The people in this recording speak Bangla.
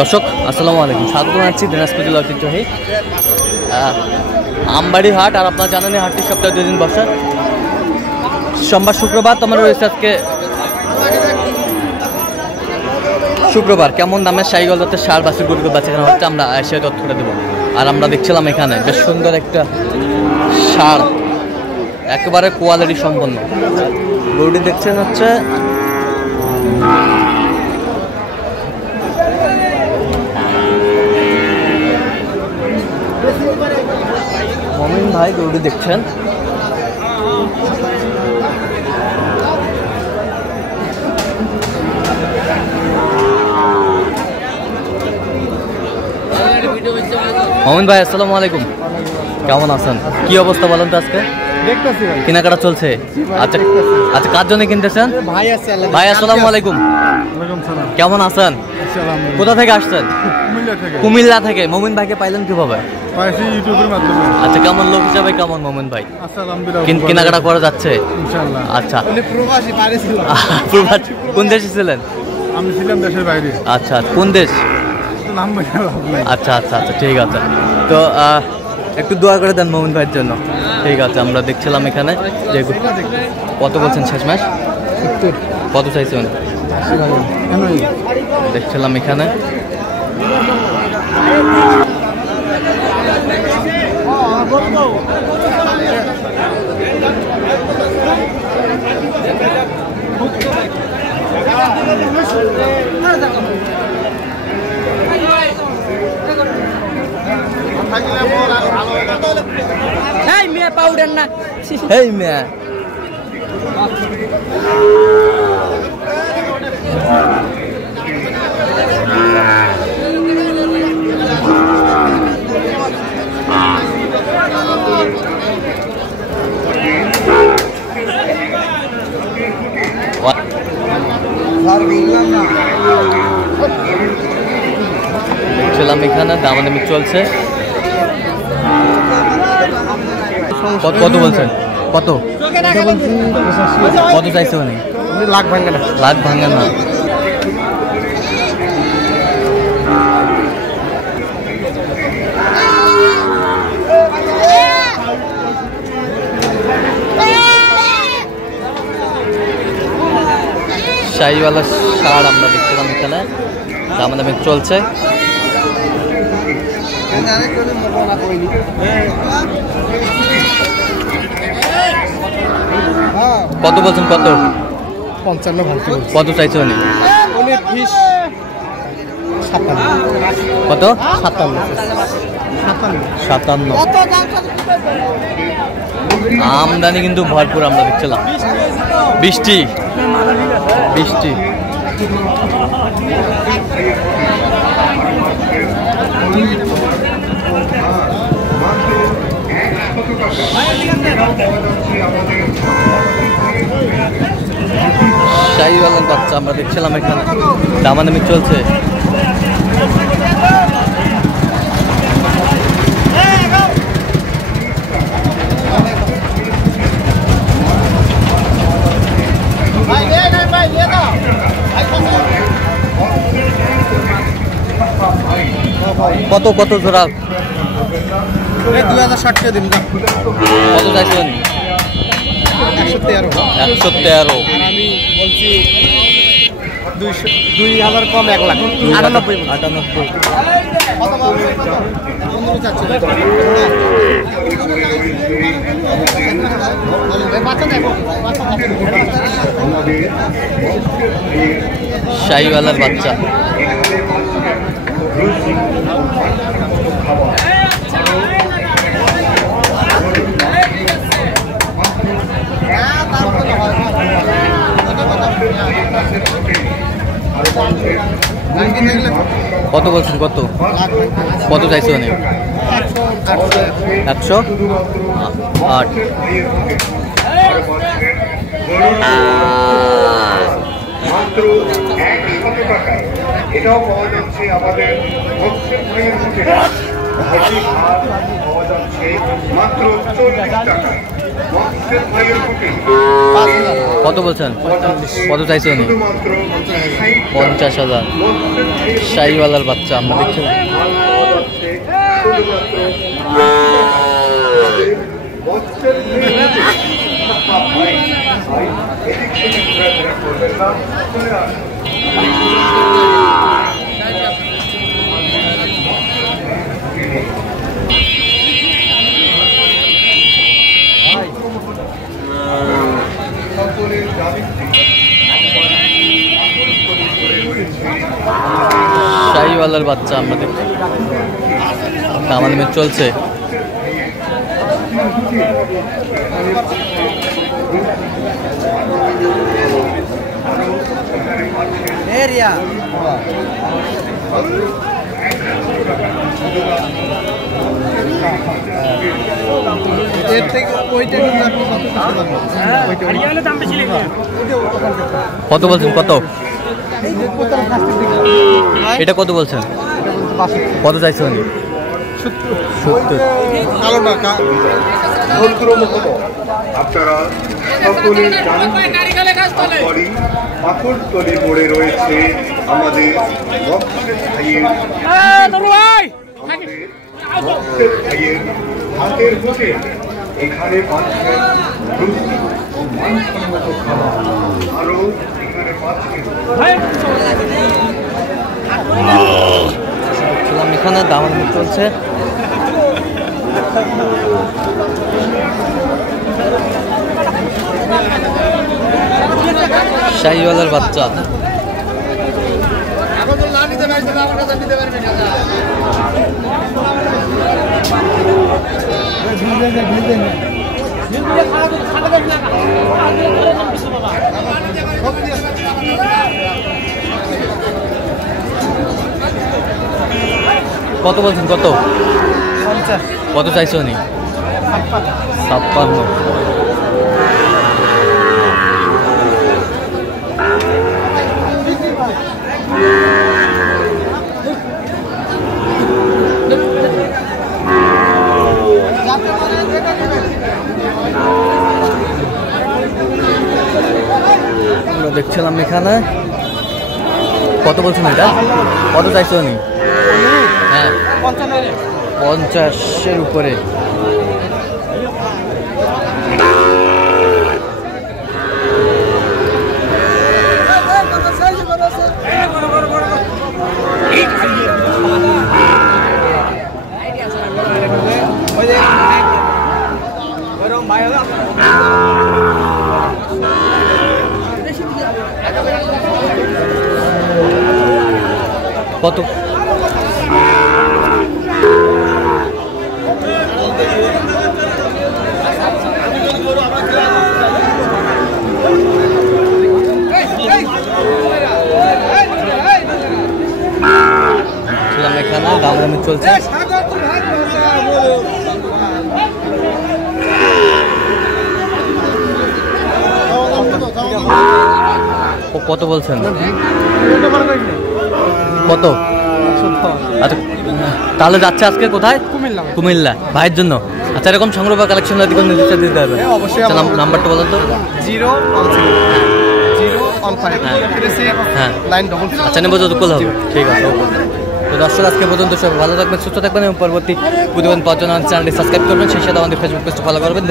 দর্শক আসসালামু আলাইকুম, স্বাগত জানাচ্ছি দিনাজপুর জেলা ঐতিহ্যবাহী আমবাড়ি হাট। আর আপনারা জানেন এই হাটটি সপ্তাহে 2 দিন বসে, সোমবার শুক্রবার। তোমার রয়েছে আজকে শুক্রবার। কেমন দামের শাহিওয়াল জাতের ষাঁড় বাছুর গরু বেচাকেনা হচ্ছে আমরা সেই তথ্যটা দেবো। আর আমরা দেখছিলাম এখানে বেশ সুন্দর একটা ষাঁড়, একেবারে কোয়ালিটি সম্পন্ন গরুটি দেখছেন হচ্ছে মমিন ভাই। গরুটি দেখছেন মমিন ভাই, আসসালামু আলাইকুম, কেমন আছেন? কি অবস্থা বলেন তো আজকে? কেনাকাটা চলছে? আচ্ছা আচ্ছা, কার জন্য কিনতেছেন? ভাই আসসালামু আলাইকুম, কেমন আছেন? কোথা থেকে আসছেন? কুমিল্লা থেকে। মমিন ভাইকে পাইলেন কিভাবে? আচ্ছা, কেমন লোক হিসাবে কেমন মমিন ভাই? কেনাকাটা করা যাচ্ছে? আচ্ছা, কোন দেশে ছিলেন? আমি ছিলাম দেশের বাইরে। আচ্ছা, কোন দেশ? আচ্ছা আচ্ছা আচ্ছা, ঠিক আছে। তো একটু দোয়া করে দেন মমিন ভাইয়ের জন্য। ঠিক আছে, আমরা দেখছিলাম এখানে যে কত বলছেন শেষ মাস? কত চাইছেন? দেখছিলাম এখানে পাউডার না, হেই মিয়া, দেখছিলাম এখানে দামাদামি চলছে। কত বলছেন? কত কত চাইছে? মানে লাখ ভাঙে না, লাখ ভাঙে না। শাহিওয়ালা ষাঁড় আমরা দেখছিলাম এখানে দামাদামি চলছে। কত বলছেন? কত? 55 ভাঙতে। কত চাইছে উনি? কত? 57। আমদানি কিন্তু ভরপুর আমরা দেখছিলাম। বৃষ্টি বৃষ্টি শাহিওয়ালার বাচ্চা আমরা দেখছিলাম এখানে দামাদামি চলছে। কত কত জোড়া? 2060 টাকা দিন। কত চাইছেন? 113। আমি বলছি 2000 কম 1 লাখ 98। শাহিওয়ালার বাচ্চা কত বলছেন? কত কত চাইছে? অনেক 108। এটাও পাওয়া যাচ্ছে আমাদের পাওয়া যাচ্ছে মাত্র 40 টাকা। মকসেদ ভাইয়ের প্রতি কত বলছেন? কত চাইছে উনি? শুধুমাত্র 50,000। মকসেদ ভাইয়ের শাহিওয়ালার বাচ্চা আমরা দেখছি। মকসেদ ভাই ভাই এদিক থেকে ঘোরাফেরা করবেন না, চলে আসুন। সকলের দাবিত্বে শাহিওয়ালার বাচ্চা আমরা দেখছি। দামাদামি চলছে। এর থেকে ওইটা নিয়ে আপনি কত বলছেন? কত এটা কত বলছেন? কত চাইছে উনি? 70। কালো টাকা ভদ্রমহোদয়, আপনারা সকলে জানেন পাথরতলি মোড়ে রয়েছে আমাদের মকসেদ ভাইয়ের হাতের হোটেল। এখানে পাচ্ছেন রুচি ও মানসম্মত খাবার, আরও এখানে পাচ্ছেন এখানে দামাদামি চলছে। শাহিওয়ালার বাচ্চা কত বলছেন? কত? 50। কত চাইছে উনি? 56। আমরা দেখছিলাম এখানে। কত বলছেন এটা? কত চাইছে উনি? হ্যাঁ 50-এর উপরে। কত? এখানে দামাদামি চলছে। কত বলছেন? কত? আচ্ছা, তাহলে যাচ্ছে আজকে কোথায়? কুমিল্লা ভাইয়ের জন্য। আচ্ছা, এরকম সংগ্রহ বা কালেকশন দিতে হবে। অবশ্যই। নাম্বারটা বলেন তো। 015 আচ্ছা, নেবো যত কল হবে। ঠিক আছে। তো দর্শক, আজকে পর্যন্ত সবাই ভালো থাকবেন, সুস্থ থাকবেন এবং পরবর্তী প্রতিবেদন পাওয়ার জন্য চ্যানেলটি সাবস্ক্রাইব করবেন। সেই সাথে আমাদের ফেসবুক পেজটা ফলো করবেন।